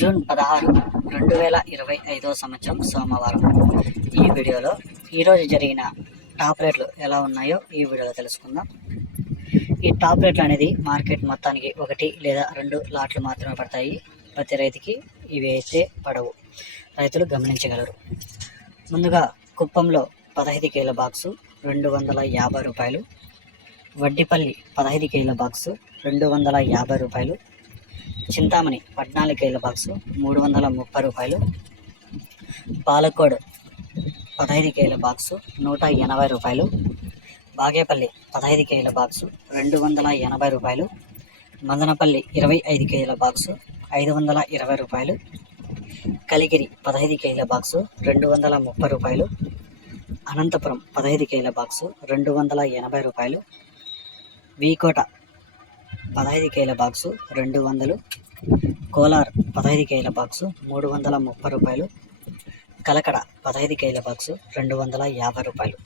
June 16, 2025 సంవత్సరం సోమవారం. ఈ వీడియోలో ఈరోజు జరిగిన టాప్ రేట్లు ఎలా ఉన్నాయో ఈ వీడియోలో తెలుసుకుందాం. ఈ టాప్ రేట్లు అనేది మార్కెట్ మొత్తానికి 1 లేదా 2 లాట్లు మాత్రమే పడతాయి. ప్రతి రైతుకి ఇవి అయితే పడవు, రైతులు గమనించగలరు. ముందుగా కుప్పంలో 15 కేల బాక్సు 250 రూపాయలు, వడ్డిపల్లి 15 కేల బాక్సు 250 రూపాయలు, చింతామణి 14 కేల బాక్సు 330 రూపాయలు, పాలకోడ్ 15 కేల బాక్సు 180 రూపాయలు, బాగేపల్లి 15 కేల బాక్సు 280 రూపాయలు, మదనపల్లి 25 కేల బాక్సు 520 రూపాయలు, కలిగిరి 15 కేల బాక్సు 230 రూపాయలు, అనంతపురం 15 కేల బాక్సు 280 రూపాయలు, వీకోట 15 కేల బాక్సు 200, కోలార్ 15 కేల బాక్సు 330 రూపాయలు, కలకడ 15 కేల బాక్సు 250 రూపాయలు.